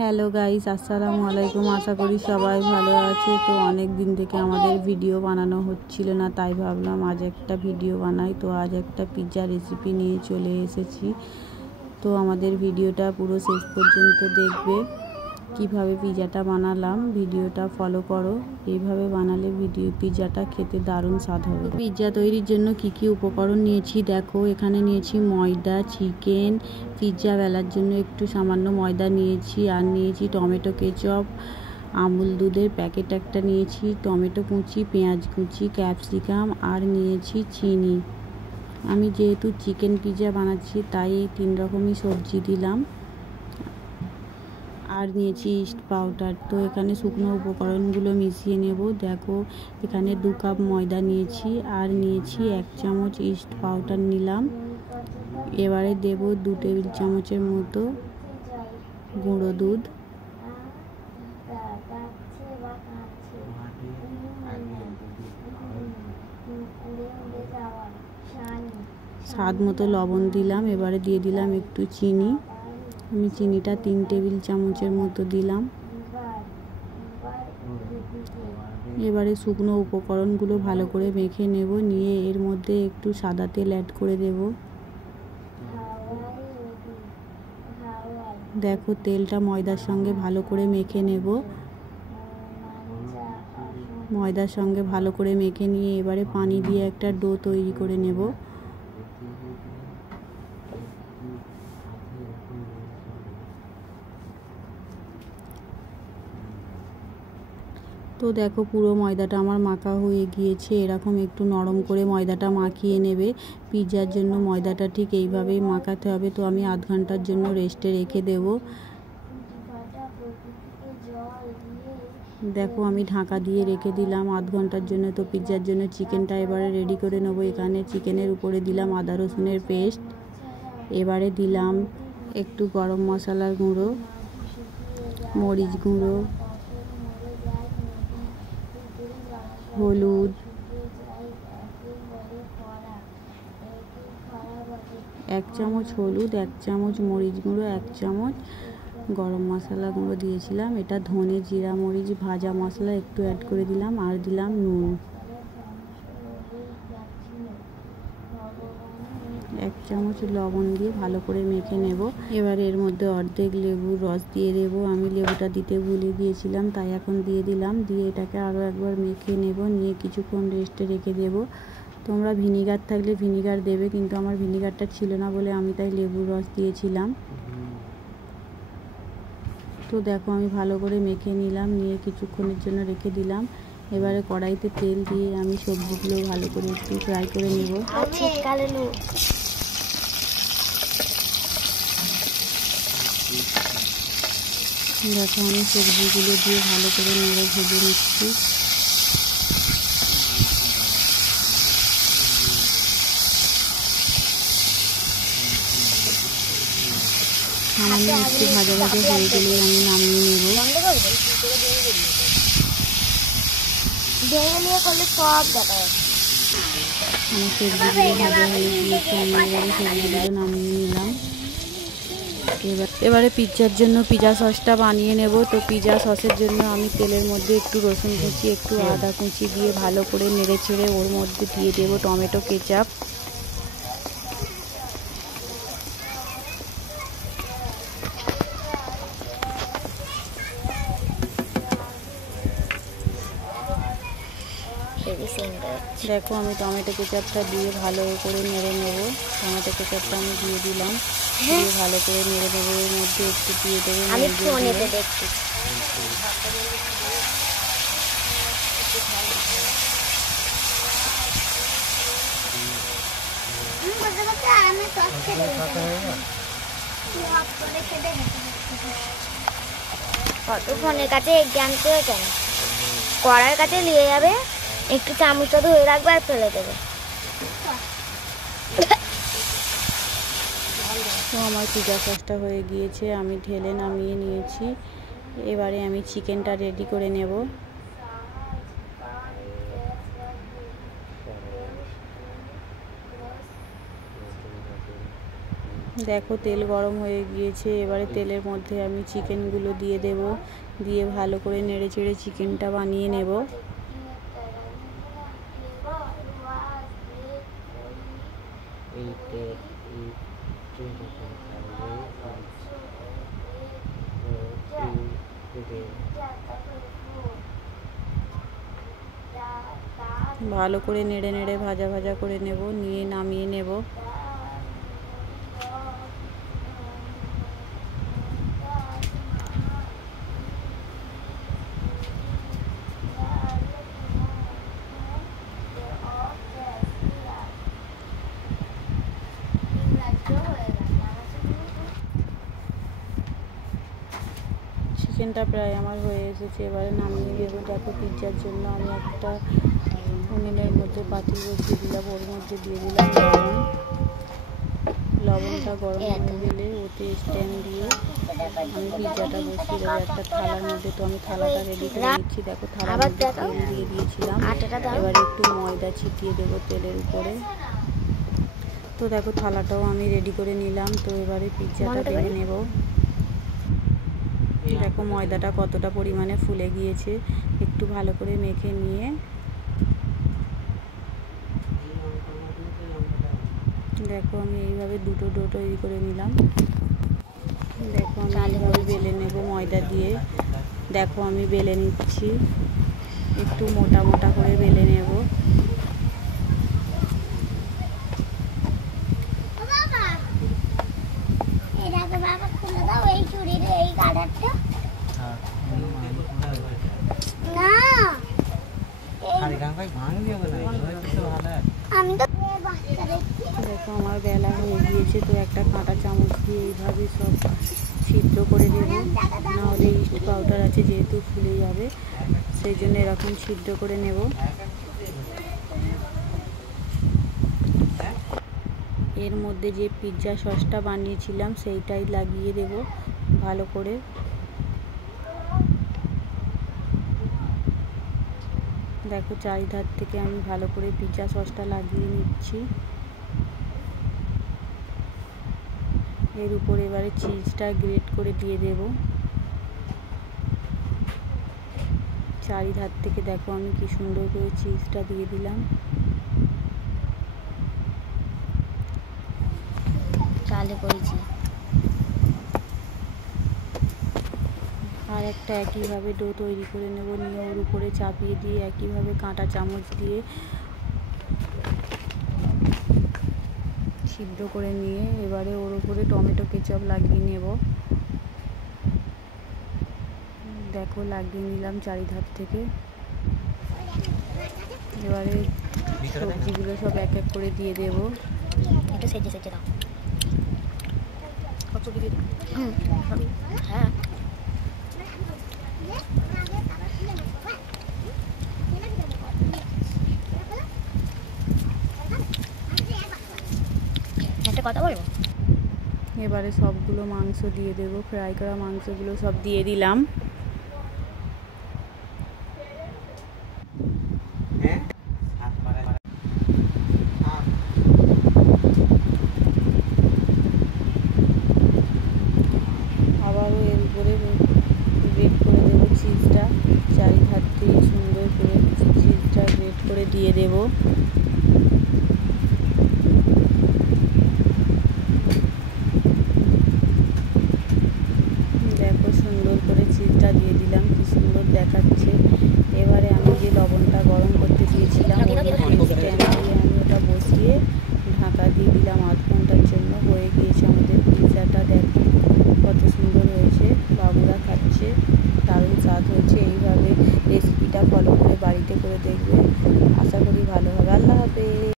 Hello guys, আসসালামু আলাইকুম। আশা করি সবাই ভালো আছে। তো অনেক দিন থেকে আমাদের ভিডিও বানানো হচ্ছিল না, তাই ভাবলাম আজ একটা ভিডিও বানাই। তো আজ একটা পিৎজা রেসিপি নিয়ে চলে এসেছি। তো আমাদের ভিডিওটা পুরো শেষ পর্যন্ত দেখবে, কিভাবে পিৎজাটা বানালাম। ভিডিওটা ফলো করো, এইভাবে বানালে পিৎজাটা খেতে দারুণ স্বাদ হবে। পিৎজা তৈরির জন্য কি কি উপকরণ নিয়েছি দেখো। এখানে নিয়েছি ময়দা, চিকেন, পিৎজা বেলার জন্য একটু সামান্য ময়দা নিয়েছি, আর নিয়েছি টমেটো কেচাপ, আমুল দুধের প্যাকেট একটা নিয়েছি, টমেটো কুচি, পেঁয়াজ কুচি, ক্যাপসিকাম, আর নিয়েছি চিনি। আমি যেহেতু চিকেন পিৎজা বানাচ্ছি তাই এই 3 রকমই সবজি দিলাম। আর নিয়েছি ইস্ট পাউডার। তো এখানে শুকনো উপকরণগুলো মিশিয়ে নেব। দেখো এখানে 2 কাপ ময়দা নিয়েছি, আর নিয়েছি 1 চামচ ইস্ট পাউডার নিলাম। এবারে দেব 2 টেবিল চামচের মতো গুঁড়ো দুধ। স্বাদ মতো লবণ দিলাম। এবারে দিয়ে দিলাম একটু চিনি। আমি চিনিটা 3 টেবিল চামচের মতো দিলাম। এবারে শুকনো উপকরণগুলো ভালো করে মেখে নেব। নিয়ে এর মধ্যে একটু সাদা তেল অ্যাড করে দেব। দেখো তেলটা ময়দার সঙ্গে ভালো করে মেখে নেব। ময়দার সঙ্গে ভালো করে মেখে নিয়ে এবারে পানি দিয়ে একটা ডো তৈরি করে নেব। তো দেখো পুরো ময়দাটা আমার মাখা হয়ে গিয়েছে। এরকম একটু নরম করে ময়দাটা মাখিয়ে নেবে। পিৎজার জন্য ময়দাটা ঠিক এইভাবেই মাখাতে হবে। তো আমি আধ ঘন্টার জন্য রেস্টে রেখে দেব। দেখো আমি ঢাকা দিয়ে রেখে দিলাম আধ ঘন্টার জন্য। তো পিৎজার জন্য চিকেনটা এবারে রেডি করে নেব। এখানে চিকেনের উপরে দিলাম আদা রসুনের পেস্ট। এবারে দিলাম একটু গরম মশলার গুঁড়ো, মরিচ গুঁড়ো, হলুদ, 1 চামচ হলুদ, 1 চামচ মরিচ গুঁড়ো, 1 চামচ গরম মশলা গুঁড়ো দিয়েছিলাম। এটা ধনে জিরা মরিচ ভাজা মশলা একটু অ্যাড করে দিলাম। আর দিলাম নুন, 1 চামচ লবণ দিয়ে ভালো করে মেখে নেব। এবার এর মধ্যে অর্ধেক লেবুর রস দিয়ে দেব। আমি লেবুটা দিতে ভুলে গিয়েছিলাম, তাই এখন দিয়ে দিলাম। দিয়ে এটাকে আরও একবার মেখে নেব। নিয়ে কিছুক্ষণ রেস্টে রেখে দেব। তোমরা ভিনিগার থাকলে ভিনিগার দেবে, কিন্তু আমার ভিনিগারটা ছিল না বলে আমি তাই লেবুর রস দিয়েছিলাম। তো দেখো আমি ভালো করে মেখে নিলাম। নিয়ে কিছুক্ষণের জন্য রেখে দিলাম। এবারে কড়াইতে তেল দিয়ে আমি সবজিগুলো ভালো করে একটু ফ্রাই করে নেব। দেখো আমি সবজিগুলো দিয়ে ভালো করে নেড়ে ভেজে নিচ্ছি। সামান্য একটু ভাজা ভাজা হয়ে গেলে আমি নামিয়ে নেব। আমার সবজিগুলো ভাজা হয়ে গিয়েছে, আমি এবারে সবজিগুলো নামিয়ে নিলাম। এবারে পিৎজার জন্য পিৎজা সসটা বানিয়ে নেব। তো পিৎজা সসের জন্য আমি তেলের মধ্যে একটু রসুন কুচি, একটু আদা কুচি দিয়ে ভালো করে নেড়ে ছেড়ে ওর মধ্যে দিয়ে দেব টমেটো কেচাপ। দেখো আমি টমেটো কেচাপটা দিয়ে ভালো করে নেড়ে নেব। টমেটো কেচাপটা আমি দিয়ে দিলাম। দিয়ে ভালো করে নেড়ে নেব। এর মধ্যে একটু দিয়ে দেবো কত ফোনের কাছে এক্সাম করে কেন কড়ার কাছে নিয়ে যাবে, একটু চামচটা ধরে রাখবে আর ফেলে দেবে। তো আমার পিৎজা সসটা হয়ে গিয়েছে, আমি ঢেলে নামিয়ে নিয়েছি। এবারে আমি চিকেনটা রেডি করে নেব। দেখো তেল গরম হয়ে গিয়েছে, এবারে তেলের মধ্যে আমি চিকেনগুলো দিয়ে দেব, দিয়ে ভালো করে নেড়ে চেড়ে চিকেনটা বানিয়ে নেব। ভালো করে নেড়ে নেড়ে ভাজা ভাজা করে নেব, নিয়ে নামিয়ে নেব। চিকেনটা প্রায় আমার হয়ে এসেছে, এবারে নামিয়ে নেব। দেখো পিৎজার জন্য আমি একটা ওভেনের মধ্যে পাতিল বসিয়ে দিলাম, ওর মধ্যে দিয়ে দিলাম লবণ। লবণটা গরম হয়ে গেলে ওতে স্ট্যান্ড দিয়ে আমি পিৎজাটা বসিয়ে দেবো একটা থালার মধ্যে। তো আমি থালাটা রেডি করে নিচ্ছি। দেখো থালার মধ্যে তেল দিয়ে দিয়েছিলাম, এবারে একটু ময়দা ছিটিয়ে দেবো তেলের উপরে। তো দেখো থালাটাও আমি রেডি করে নিলাম। তো এবারে পিৎজাটা ভেজে নেব। দেখো ময়দাটা কতটা পরিমাণে ফুলে গিয়েছে, একটু ভালো করে মেখে নিয়ে দেখো আমি এইভাবে দুটো ডো তৈরি করে নিলাম। দেখো আমি এইভাবে বেলে নেব ময়দা দিয়ে। দেখো আমি বেলে নিচ্ছি, একটু মোটা মোটা করে বেলে নেব। দেখো আমার বেলা হয়ে গিয়েছে। তো একটা কাঁটা চামচ দিয়ে এইভাবে সব ছিদ্র করে দেব, নাহলে ইস্ট পাউডার আছে যেহেতু ফুলে যাবে, সেই জন্য এরকম ছিদ্র করে নেব। এর মধ্যে যে পিৎজা সসটা বানিয়েছিলাম সেইটাই লাগিয়ে দেব ভালো করে। দেখো চারিধার থেকে আমি ভালো করে পিৎজা সসটা লাগিয়ে নিচ্ছি। এর উপরে এবারে চিজটা গ্রেট করে দিয়ে দেব চারিধার থেকে। দেখো আমি কি সুন্দর করে চিজটা দিয়ে দিলাম। আর একটা একইভাবে ডো তৈরি করে নেব, নিয়ে ওর উপরে চাপিয়ে দিয়ে একইভাবে কাঁটা চামচ দিয়ে সিদ্ধ করে নিয়ে এবারে ওর উপরে টমেটো কেচাপ লাগিয়ে নেব। দেখো লাগিয়ে নিলাম চারিধার থেকে। এবারে সবজিগুলো সব এক এক করে দিয়ে দেবো। একটু সেজে সেজে দাও। হ্যাঁ একটা কথা বলবো। এবারে সবগুলো মাংস দিয়ে দেবো, ফ্রাই করা মাংসগুলো সব দিয়ে দিলাম। আবারও এর উপরে গ্রেট করে দেবো চিজটা, চারিধার থেকে সুন্দর করে চিজটা গ্রেট করে দিয়ে দেবো। দেখো সুন্দর করে চিজটা দিয়ে দিলাম, কি সুন্দর দেখাচ্ছে। এবারে আমি যে লবণটা গরম করতে দিয়েছিলাম স্ট্যান্ড দিয়ে আমি ওটা বসিয়ে ঢাকা দিয়ে দিলাম আধ ঘন্টার জন্য। হয়ে গিয়েছে আমাদের পিৎজাটা। দেখো কত সুন্দর হয়েছে, বাবুরা খাচ্ছে, দারুণ স্বাদ হয়েছে। এইভাবে রেসিপিটা ফলো করে বাড়িতে করে দেখবে, আশা করি ভালো হবে। আল্লাহ হাফেজ।